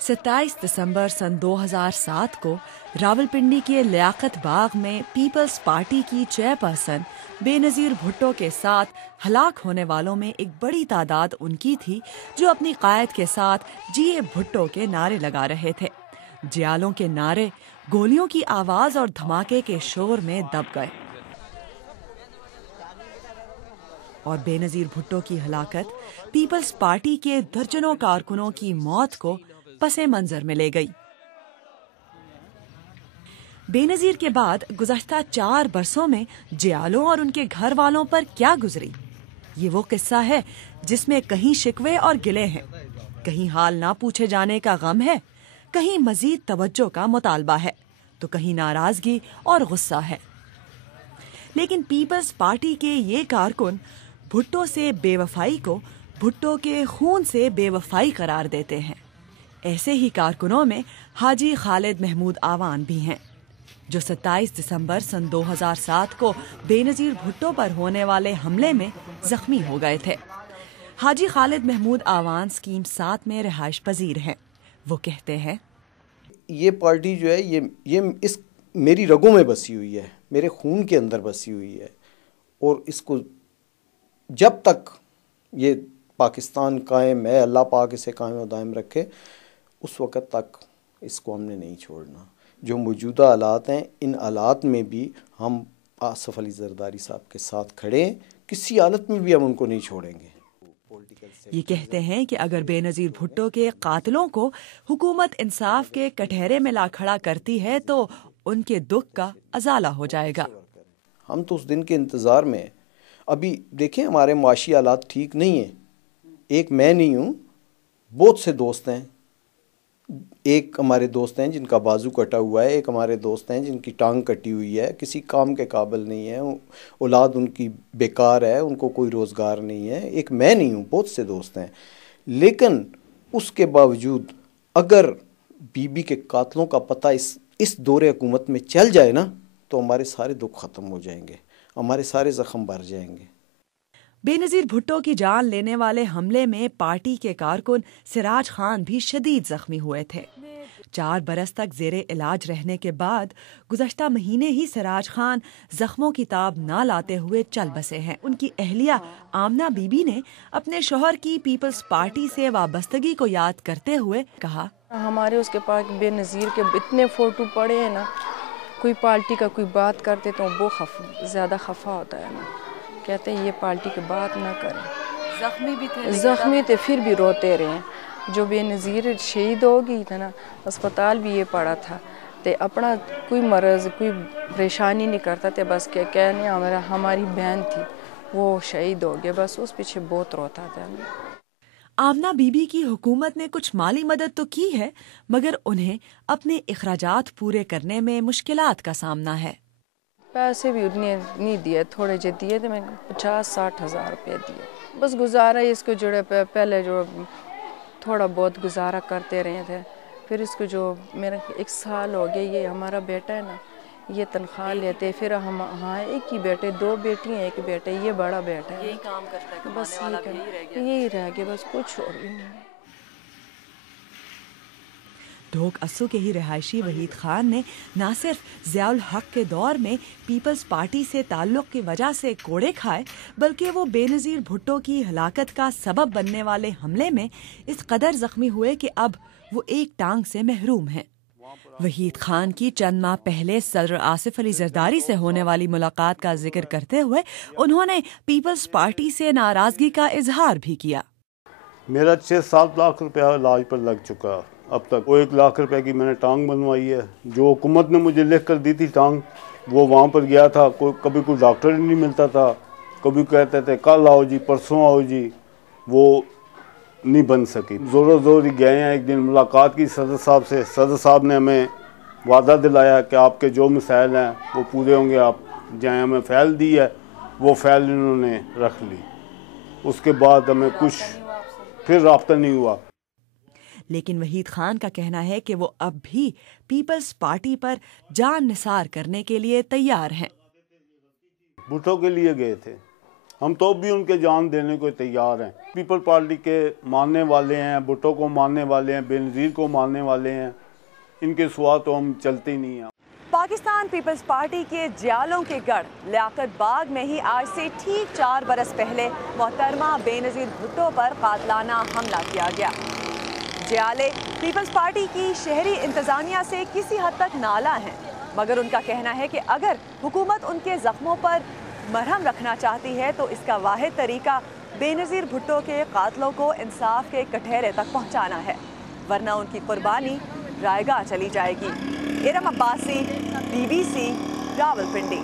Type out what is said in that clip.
27 दिसंबर सन 2007 को रावलपिंडी के लियाकत बाग में पीपल्स पार्टी की चेयरपर्सन बेनज़ीर भुट्टो के साथ हलाक होने वालों में एक बड़ी तादाद उनकी थी जो अपनी कायद के साथ जीए भुट्टो के नारे लगा रहे थे। जियालों के नारे गोलियों की आवाज और धमाके के शोर में दब गए और बेनज़ीर भुट्टो की हलाकत पीपल्स पार्टी के दर्जनों कारकुनों की मौत को पसे मंजर में ले गई। बेनज़ीर के बाद गुज़श्ता 4 बरसों में जियालों और उनके घर वालों पर क्या गुजरी, ये वो किस्सा है जिसमें कहीं शिकवे और गिले हैं, कहीं हाल ना पूछे जाने का गम है, कहीं मजीद तवज्जो का मुतालबा है, तो कहीं नाराजगी और गुस्सा है। लेकिन पीपल्स पार्टी के ये कारकुन भुट्टो से बेवफाई को भुट्टो के खून से बेवफाई करार देते हैं। ऐसे ही कारकुनों में हाजी खालिद महमूद आवान भी हैं, जो 27 दिसंबर सन 2007 को बेनज़ीर भुट्टो पर होने वाले हमले में जख्मी हो गए थे। हाजी खालिद महमूद आवान स्कीम 7 में रिहाइश पजीर हैं। वो कहते हैं, ये पार्टी जो है ये इस मेरी रगों में बसी हुई है, मेरे खून के अंदर बसी हुई है, और इसको जब तक ये पाकिस्तान कायम है, अल्लाह पाक इसे कायम और दायम रखे, उस वक़्त तक इसको हमने नहीं छोड़ना। जो मौजूदा हालात हैं, इन हालात में भी हम आसिफ अली जरदारी साहब के साथ खड़े हैं, किसी हालत में भी हम उनको नहीं छोड़ेंगे। ये कहते हैं कि अगर बेनज़ीर भुट्टो के कातिलों को हुकूमत इंसाफ के कटहरे में ला खड़ा करती है तो उनके दुख का अजाला हो जाएगा। हम तो उस दिन के इंतज़ार में हैं। अभी देखें, हमारे माशी हालात ठीक नहीं हैं। एक मैं नहीं हूँ, बहुत से दोस्त हैं। एक हमारे दोस्त हैं जिनका बाजू कटा हुआ है, एक हमारे दोस्त हैं जिनकी टांग कटी हुई है, किसी काम के काबिल नहीं है, औलाद उनकी बेकार है, उनको कोई रोज़गार नहीं है। एक मैं नहीं हूँ, बहुत से दोस्त हैं। लेकिन उसके बावजूद अगर बीबी के कातलों का पता इस दौरे हुकूमत में चल जाए ना, तो हमारे सारे दुख ख़त्म हो जाएंगे, हमारे सारे ज़ख्म भर जाएंगे। बेनज़ीर भुट्टो की जान लेने वाले हमले में पार्टी के कारकुन सिराज खान भी शदीद जख्मी हुए थे। 4 बरस तक जेरे इलाज रहने के बाद गुज़श्ता महीने ही सिराज खान जख्मों की ताब ना लाते हुए चल बसे हैं। उनकी अहलिया आमना बीबी ने अपने शौहर की पीपल्स पार्टी से वाबस्तगी को याद करते हुए कहा, हमारे उसके पास बेनज़ीर के इतने फ़ोटो पड़े हैं ना, कोई पार्टी का कोई बात करते तो वो ज़्यादा खफा होता है ना, कहते हैं ये पार्टी की बात ना करें। ज़ख्मी थे फिर भी रोते रहे। जो बेनज़ीर शहीद हो गई था ना, अस्पताल भी ये पड़ा था, ते अपना कोई मर्ज़ कोई परेशानी नहीं करता थे, बस क्या कहने हमारी बहन थी वो शहीद हो गया, बस उस पीछे बहुत रोता था। आमना बीबी की हुकूमत ने कुछ माली मदद तो की है, मगर उन्हें अपने इखराजात पूरे करने में मुश्किलात का सामना है। पैसे भी उतने नहीं दिए, थोड़े जो दिए थे, मैं 50-60 हज़ार रुपये दिए, बस गुजारा इसको जुड़े पहले जो थोड़ा बहुत गुजारा करते रहे थे। फिर इसको जो मेरा 1 साल हो गया, ये हमारा बेटा है ना, ये तनख्वाह लेते, फिर हम हाँ एक ही बेटे, 2 बेटी हैं, 1 बेटा, ये बड़ा बेटा है, यही काम करता है, बस यही रह गया, बस कुछ और नहीं। ढोक अस्सू के ही रिहायशी वहीद खान ने न सिर्फ ज़ियाउल हक के दौर में पीपल्स पार्टी से ताल्लुक़ की वजह से कोड़े खाए, बल्कि वो बेनज़ीर भुट्टो की हलाकत का सबब बनने वाले हमले में इस कदर जख्मी हुए कि अब वो एक टांग से महरूम हैं। वहीद खान की चंद माह पहले सदर आसिफ अली जरदारी से होने वाली मुलाकात का जिक्र करते हुए उन्होंने पीपल्स पार्टी से नाराज़गी का इजहार भी किया। मेरा 6-7 लाख रुपया इलाज पर लग चुका, अब तक वो 1 लाख रुपए की मैंने टांग बनवाई है। जो हुकूमत ने मुझे लिख कर दी थी टांग, वो वहाँ पर गया था, कभी कोई डॉक्टर ही नहीं मिलता था, कभी कहते थे कल आओ जी, परसों आओ जी, वो नहीं बन सकी। ज़ोरों ज़ोर ही गए हैं। एक दिन मुलाकात की सदर साहब से, सदर साहब ने हमें वादा दिलाया कि आपके जो मसाइल हैं वो पूरे होंगे, आप जाएँ। हमें फ़ाइल दी है, वो फ़ाइल इन्होंने रख ली। उसके बाद हमें कुछ फिर राब्ता नहीं हुआ। लेकिन वहीद खान का कहना है कि वो अब भी पीपल्स पार्टी पर जान निसार करने के लिए तैयार हैं। भुट्टो के लिए गए थे, ہم تو بھی ان کے جان دینے کو تیار ہیں. پیپل پارٹی کے ماننے والے ہیں, بھٹو کو ماننے والے ہیں, بے نظیر کو ماننے والے ہیں, ان کے سوا تو ہم چلتے ہی نہیں ہیں. پاکستان پیپلز پارٹی کے جیالوں کے گڑھ لیاقت باغ میں ہی آج سے ٹھیک 4 برس پہلے محترمہ بے نظیر بھٹو پر قاتلانہ حملہ کیا گیا. جیالے پیپلز پارٹی کی شہری انتظامیہ سے کسی حد تک نالاں ہیں, مگر ان کا کہنا ہے کہ اگر حکومت ان کے زخموں پر مرہم رکھنا چاہتی ہے تو اس کا واحد طریقہ بے نظیر بھٹو کے قاتلوں کو انصاف کے کٹہرے تک پہنچانا ہے, ورنہ ان کی قربانی رائے گاہ چلی جائے گی. ارم عباسی, BBC, راولپنڈی.